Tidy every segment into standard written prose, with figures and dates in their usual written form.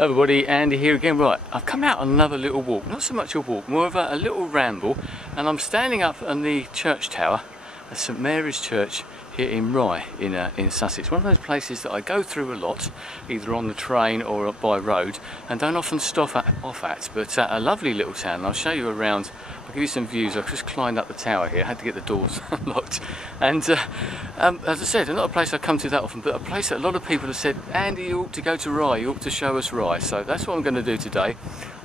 Everybody, Andy here again. Right, I've come out on another little walk, not so much a walk, more of a little ramble, and I'm standing up on the church tower at St Mary's Church here in Rye in Sussex. One of those places that I go through a lot, either on the train or by road, and don't often stop off at, but a lovely little town, and I'll show you around. I'll give you some views. I've just climbed up the tower here, I had to get the doors unlocked, and as I said, not a place I come to that often, but a place that a lot of people have said, Andy, you ought to go to Rye, you ought to show us Rye. So that's what I'm going to do today.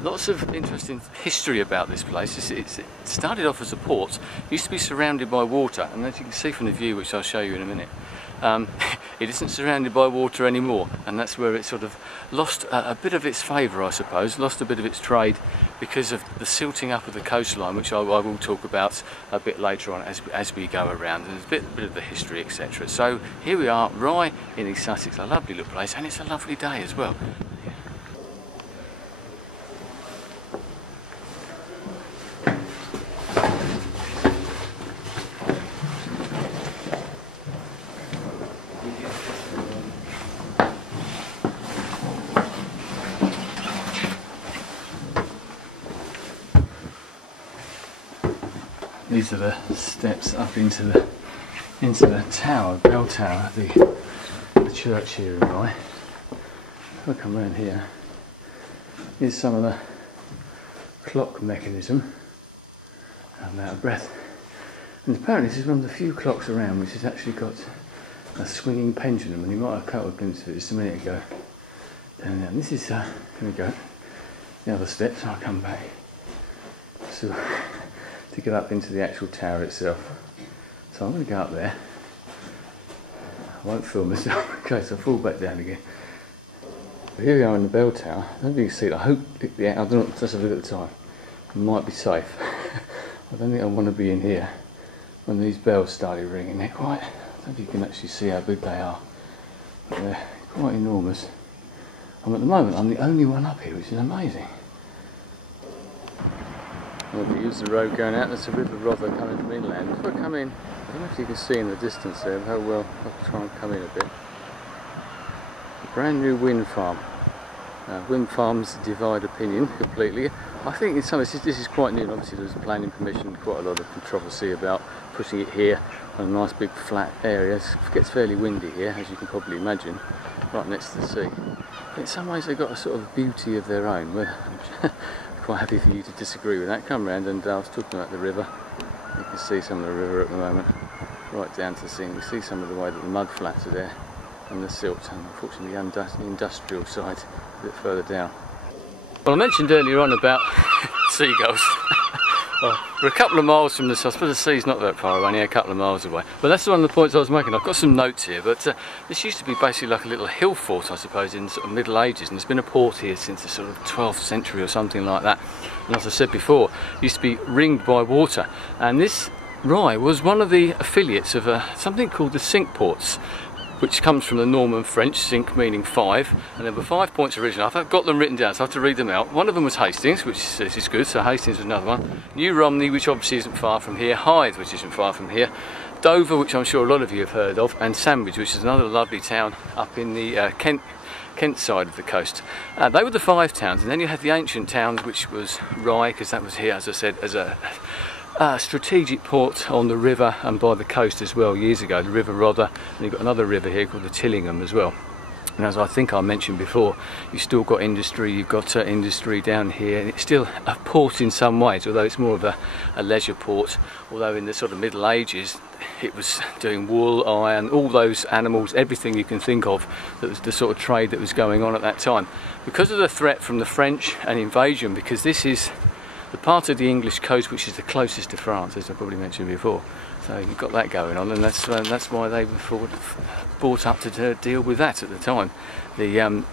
Lots of interesting history about this place. It started off as a port, used to be surrounded by water, and as you can see from the view, which I'll show you in a minute, it isn't surrounded by water anymore, and that's where it sort of lost a bit of its favour, I suppose, lost a bit of its trade because of the silting up of the coastline, which I will talk about a bit later on as we go around, and there's a bit of the history, etc. So here we are, Rye in East Sussex, a lovely little place, and it's a lovely day as well. These are the steps up into the tower, bell tower, the church here in Rye. If I come around here, here's some of the clock mechanism. I'm out of breath. And apparently this is one of the few clocks around which has actually got a swinging pendulum, and you might have caught a glimpse of it just a minute ago. Down there. And this is, here we go, the other steps, and I'll come back. So, to get up into the actual tower itself. So I'm going to go up there. I won't film myself in case I fall back down again. But here we are in the bell tower. I don't think you can see it. I hope, I don't know, let's have a look at the time. It might be safe. I don't think I want to be in here when these bells started ringing. They're quite, I don't think you can actually see how big they are, but they're quite enormous. And at the moment I'm the only one up here, which is amazing. We'll use the road going out. There's a river Rother coming from inland. If I come in, I don't know if you can see in the distance there how well. I'll try and come in a bit. A brand new wind farm. Wind farms divide opinion completely. I think in some ways this is quite new, and obviously there's planning permission, quite a lot of controversy about putting it here on a nice big flat area. It gets fairly windy here, as you can probably imagine, right next to the sea. But in some ways they've got a sort of beauty of their own. I'm quite happy for you to disagree with that. Come round, and I was talking about the river. You can see some of the river at the moment, right down to the sea. You see some of the way that the mud flats are there, and the silt, and unfortunately the industrial side a bit further down. Well, I mentioned earlier on about seagulls. We're a couple of miles from the sea. I suppose the sea's not that far away, only a couple of miles away. But that's one of the points I was making. I've got some notes here, but this used to be basically like a little hill fort, I suppose, in the sort of Middle Ages, and there's been a port here since the sort of 12th century or something like that. And as I said before, it used to be ringed by water, and this Rye was one of the affiliates of something called the Cinque Ports, which comes from the Norman French, cinque meaning 5, and there were 5 points originally. I've got them written down, so I have to read them out. One of them was Hastings, which is good, so Hastings was another one. New Romney, which obviously isn't far from here. Hythe, which isn't far from here. Dover, which I'm sure a lot of you have heard of, and Sandwich, which is another lovely town up in the Kent side of the coast. They were the 5 towns, and then you had the ancient towns, which was Rye, because that was here, as I said, as a strategic port on the river and by the coast as well years ago, the River Rother, and you've got another river here called the Tillingham as well. And as I think I mentioned before, you've still got industry, you've got industry down here, and it's still a port in some ways, although it's more of a leisure port, although in the sort of Middle Ages it was doing wool, iron, all those animals, everything you can think of, that was the sort of trade that was going on at that time. Because of the threat from the French and invasion, because this is the part of the English coast which is the closest to France, as I probably mentioned before. So you've got that going on, and that's why they were brought up to deal with that at the time. The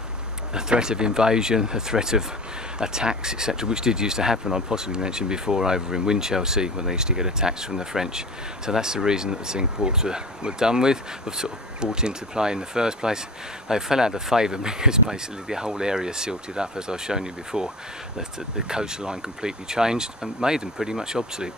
threat of invasion, the threat of attacks, etc., which did used to happen, I possibly mentioned before, over in Winchelsea, when they used to get attacks from the French. So that's the reason that the Cinque Ports were done with, were sort of brought into play in the first place. They fell out of favour because basically the whole area silted up, as I've shown you before. The coastline completely changed and made them pretty much obsolete.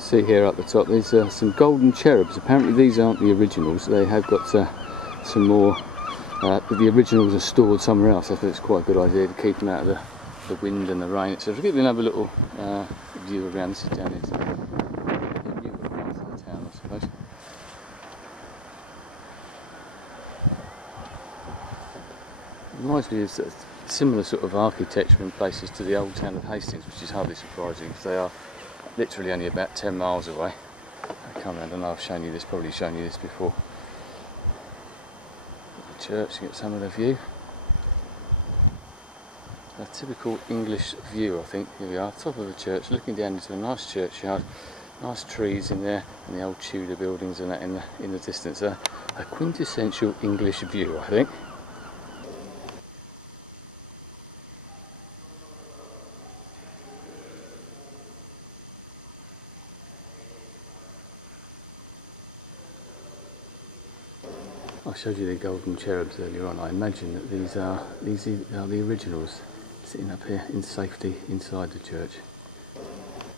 See here up the top, there's some golden cherubs. Apparently these aren't the originals. They have got some more. The originals are stored somewhere else. I think it's quite a good idea to keep them out of the wind and the rain. So we'll give you another little view around. This is down into the newer part of the town, I suppose. It reminds me of similar sort of architecture in places to the old town of Hastings, which is hardly surprising because they are literally only about 10 miles away. I come around and I've shown you this, probably shown you this before. The church, you get some of the view. A typical English view, I think. Here we are, top of the church, looking down into a nice churchyard, nice trees in there, and the old Tudor buildings and that in the distance. A quintessential English view, I think. I showed you the golden cherubs earlier on. I imagine that these are the originals sitting up here in safety inside the church.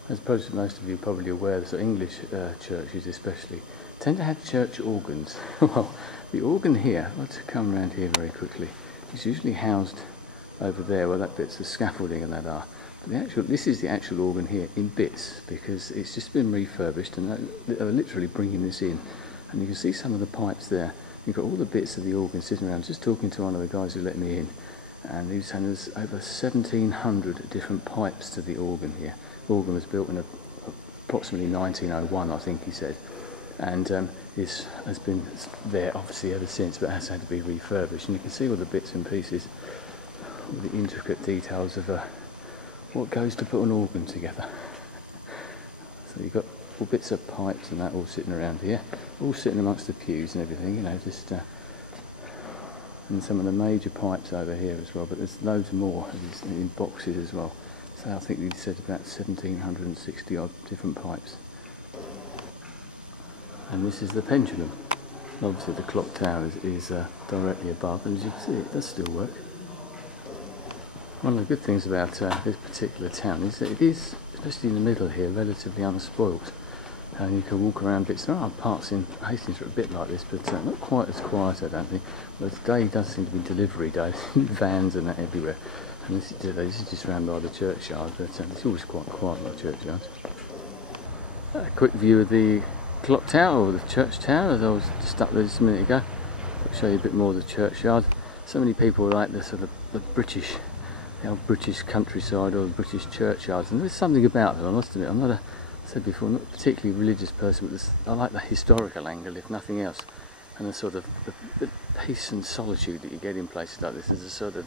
I suppose most of you are probably aware that English churches especially tend to have church organs. Well, the organ here, let's come around here very quickly, is usually housed over there where that bit's the scaffolding and that are. But this is the actual organ here in bits because it's just been refurbished and they're literally bringing this in. And you can see some of the pipes there. You've got all the bits of the organ sitting around. Just talking to one of the guys who let me in, and he was saying there's over 1,700 different pipes to the organ here. The organ was built in approximately 1901, I think he said, and this has been there obviously ever since, but has had to be refurbished. And you can see all the bits and pieces, all the intricate details of what goes to put an organ together. So you've got all bits of pipes and that all sitting around here, all sitting amongst the pews and everything, you know, just and some of the major pipes over here as well, but there's loads more in boxes as well. So I think we said about 1,760 odd different pipes. And this is the pendulum. Obviously the clock tower is directly above, and as you can see it does still work. One of the good things about this particular town is that it is, especially in the middle here, relatively unspoilt. And you can walk around bits. There are parts in Hastings that are a bit like this, but not quite as quiet, I don't think. Well, today does seem to be delivery day, vans and that everywhere. And this is just around by the churchyard, but it's always quite quiet by churchyards. A quick view of the clock tower, or the church tower, as I was just up there just a minute ago. I'll show you a bit more of the churchyard. So many people like the sort of the old British countryside or the British churchyards, and there's something about them, I must admit. I'm not said before, not a particularly religious person, but I like the historical angle, if nothing else, and the sort of the peace and solitude that you get in places like this. There's a sort of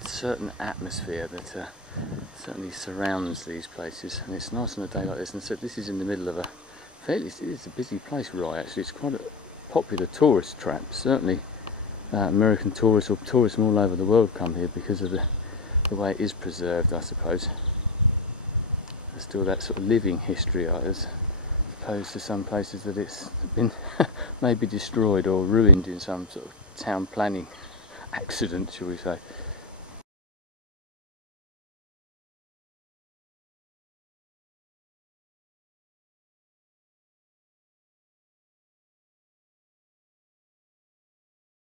certain atmosphere that certainly surrounds these places, and it's nice on a day like this. And so this is in the middle of it's a busy place, right? Actually, it's quite a popular tourist trap. Certainly, American tourists or tourists from all over the world come here because of the way it is preserved, I suppose. There's still that sort of living history, as opposed to some places that it's been maybe destroyed or ruined in some sort of town planning accident, shall we say.